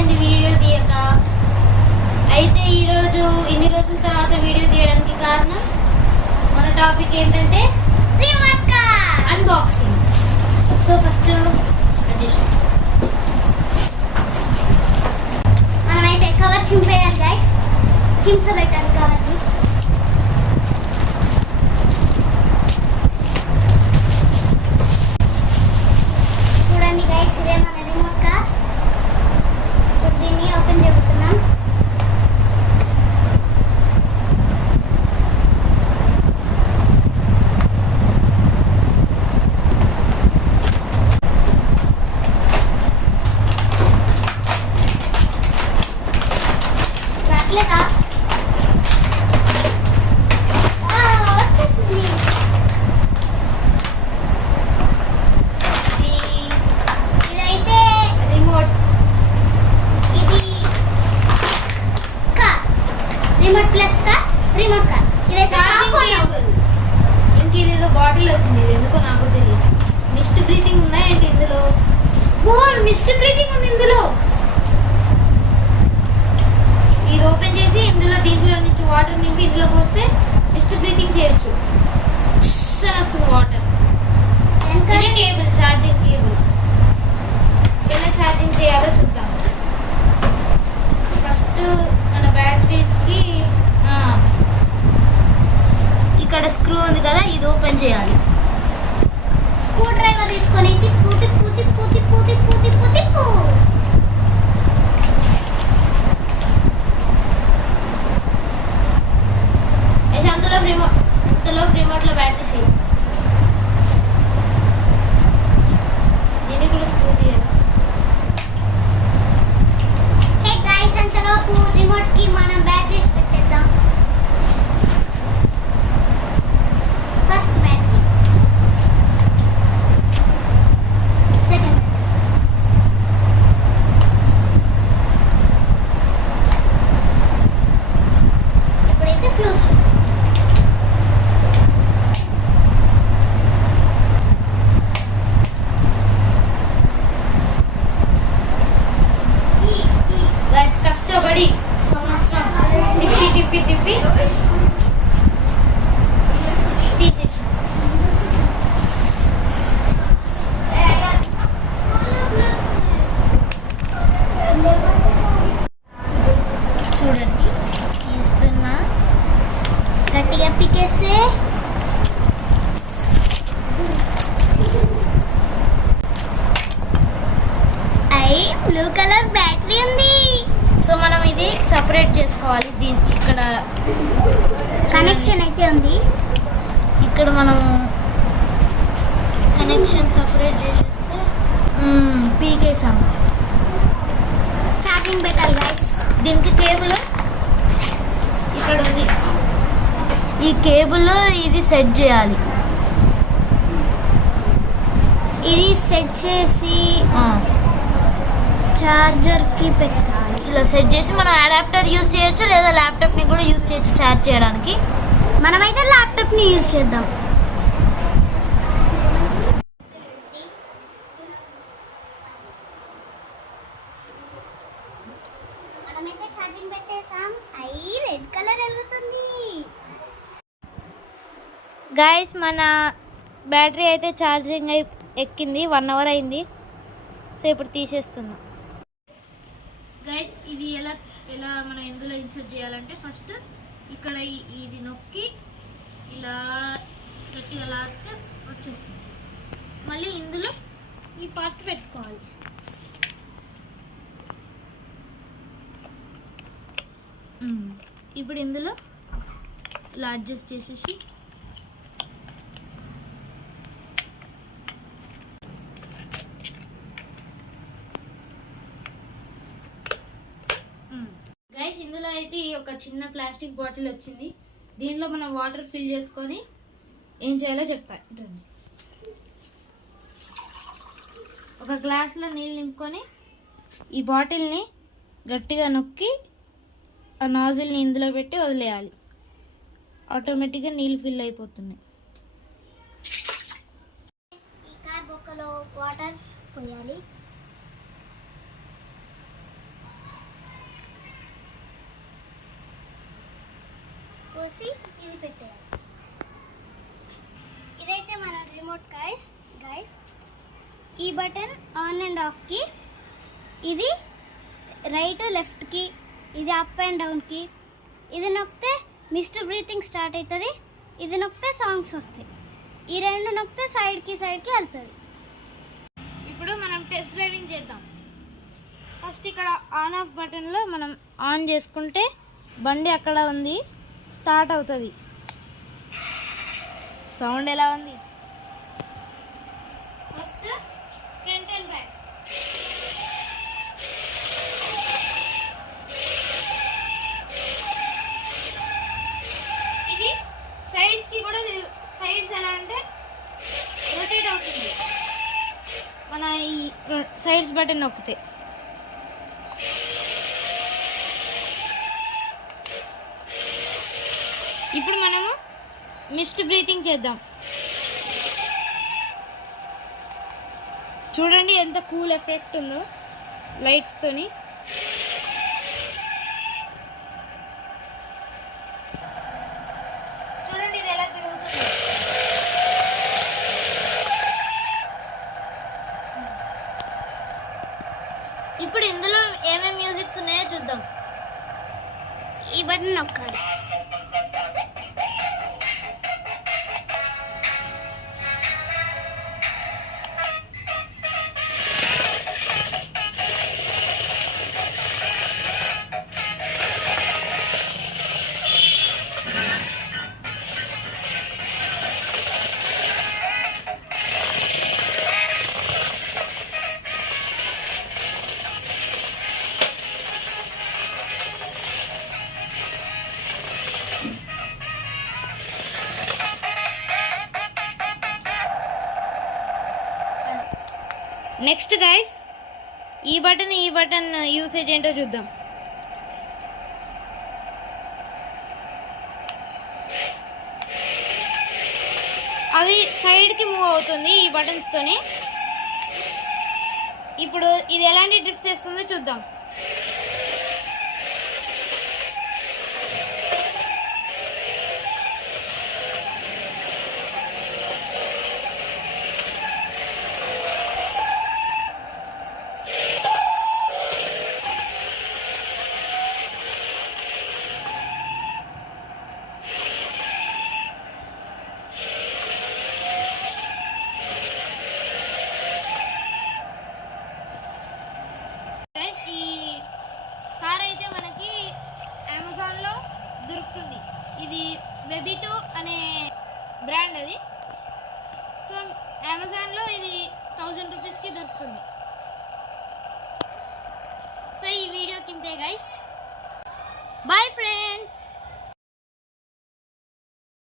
రోజులైంది వీడియో తీయక. అయితే ఈరోజు ఇన్ని రోజుల తర్వాత వీడియో తీయడానికి కారణం మన టాపిక్ ఏంటంటే remote car unboxing. So first మనమైతే కవర్ చింపేయాలి గైస్, హింస పెట్టాలి కవర్ని. చూడండి గైస్, ఇదే మన రిమోట్ కార్. ఇప్పుడు దీన్ని ఓపెన్ చేస్తున్నాం. రాట్లేదా? వచ్చేసింది. ఇదైతే రిమోట్, ఇది car, remote plus car, remote car. ఇదైతే కేబుల్. ఇంక ఇదేదో బాటిల్ వచ్చింది, ఇది ఎందుకో నాకు తెలియదు. మిస్ట్ బ్రీతింగ్ ఉన్నాయండి ఇందులో. మిస్ట్ బ్రీతింగ్ ఉంది ఇందులో. ఇది ఓపెన్ చేసి దీంట్లో నుంచి వాటర్ నింపి ఇందులో పోస్తే మిస్ట్ బ్రీతింగ్ చేయొచ్చు. వస్తుంది వాటర్. ఇది కేబుల్, ఛార్జింగ్ కేబుల్. ఎలా ఛార్జింగ్ చేయాలో చూద్దాం. ఫస్ట్ మన బ్యాటరీస్కి ఇక్కడ స్క్రూ ఉంది కదా, ఇది ఓపెన్ చేయాలి. స్క్రూ డ్రైవర్ తీసుకొని తిప్పు తిప్పు తిప్పు తిప్పు తిప్పు తిప్పు తిప్పు. ఇంతలో రిమోట్లో బ్యాటరీస్ వేయాలి. దీన్ని కూడా స్క్రూ తీయాలి. హే గైస్, అంతలోపు రిమోట్కి మనం బ్యాటరీస్ పెట్టేద్దాం. ఫస్ట్ బ్యాటరీ, సెకండ్, ఇప్పుడైతే క్లోజ్ చేస్తాం. కష్టపడి సంవత్సరం తిప్పి తిప్పి తిప్పి తీసేసి చూడండి, తీస్తున్నా. గట్టిగా పికేస్తే బ్లూ కలర్ బ్యాటరీ ఉంది. సో మనం ఇది సపరేట్ చేసుకోవాలి. దీనికి ఇక్కడ కనెక్షన్ అయితే ఉంది. ఇక్కడ మనం కనెక్షన్ సపరేట్ చేసేస్తే పీకేసాము. ఛార్జింగ్ పెట్టాలి గైస్. దీనికి కేబుల్ ఇక్కడ ఉంది. ఈ కేబుల్ ఇది సెట్ చేయాలి. ఇది సెట్ చేసి చార్జర్కి పెట్టాలి. ఇలా సెట్ చేసి మనం అడాప్టర్ యూజ్ చేయొచ్చు, లేదా ల్యాప్టాప్ని కూడా యూజ్ చేయొచ్చు ఛార్జ్ చేయడానికి. మనమైతే ల్యాప్టాప్ని యూజ్ చేద్దాం. మనమైతే ఛార్జింగ్ పెట్టేసాం. రెడ్ కలర్ వెలుగుతుంది. గైస్, మన బ్యాటరీ అయితే ఛార్జింగ్ ఎక్కింది. 1 అవర్ అయింది. సో ఇప్పుడు తీసేస్తున్నాం. గైస్, ఇది ఎలా మనం ఇందులో ఇన్సర్ట్ చేయాలంటే ఫస్ట్ ఇక్కడ ఇది నొక్కి ఇలా గట్టిగా లాగితే వచ్చేస్తుంది. మళ్ళీ ఇందులో ఈ పార్ట్ పెట్టుకోవాలి. ఇప్పుడు ఇందులో ఇలా అడ్జస్ట్ చేసేసి ఇందులో అయితే ఒక చిన్న ప్లాస్టిక్ బాటిల్ వచ్చింది. దీంట్లో మనం వాటర్ ఫిల్ చేసుకొని ఏం చేయాలో చెప్తాను. ఒక గ్లాస్లో నీళ్ళు నింపుకొని ఈ బాటిల్ని గట్టిగా నొక్కి ఆ నాజిల్ని ఇందులో పెట్టి వదిలేయాలి. ఆటోమేటిక్గా నీళ్ళు ఫిల్ అయిపోతున్నాయి. ఈ కార్ బొక్కలో వాటర్ పోయాలి. కోసి ఇది పెట్టేయాలి. ఇదైతే మన రిమోట్ గైస్. ఈ బటన్ ఆన్ అండ్ ఆఫ్కి, ఇది రైట్ లెఫ్ట్కి, ఇది అప్ అండ్ డౌన్కి. ఇది నొక్కితే మిస్టర్ బ్రీతింగ్ స్టార్ట్ అవుతుంది, ఇది నొక్కితే సాంగ్స్ వస్తాయి. ఈ రెండు నొక్కితే సైడ్కి వెళ్తుంది. ఇప్పుడు మనం టెస్ట్ డ్రైవింగ్ చేద్దాం. ఫస్ట్ ఇక్కడ ఆన్ ఆఫ్ బటన్లో మనం ఆన్ చేసుకుంటే బండి అక్కడ ఉంది, స్టార్ట్ అవుతుంది. సౌండ్ ఎలా ఉంది? First front and back. ఇది సైడ్స్కి కూడా, సైడ్స్ ఎలా అంటే రొటేట్ అవుతుంది మన ఈ సైడ్స్ బటన్ నొక్కితే. ఇప్పుడు మనము మిస్ట్ బ్రీతింగ్ చేద్దాం. చూడండి ఎంత కూల్ ఎఫెక్ట్ ఉందో లైట్స్తోని. చూడండి ఇది ఎలా తిరుగుతుంది. ఇప్పుడు ఇందులో ఏమేమి మ్యూజిక్స్ ఉన్నాయో చూద్దాం. ఈ బటన్ నొక్కాలి. నెక్స్ట్ గైస్, ఈ బటన్ యూసేజ్ ఏంటో చూద్దాం. అవి సైడ్కి మూవ్ అవుతుంది ఈ బటన్స్తోని. ఇప్పుడు ఇది ఎలాంటి డ్రిఫ్ట్స్ చేస్తుందో చూద్దాం. దొరుకుతుంది. ఇది వెబిటో అనే బ్రాండ్ అది. సో అమెజాన్లో ఇది 1000 రూపీస్కి దొరుకుతుంది. సో ఈ వీడియో కిందే గైస్. Bye friends.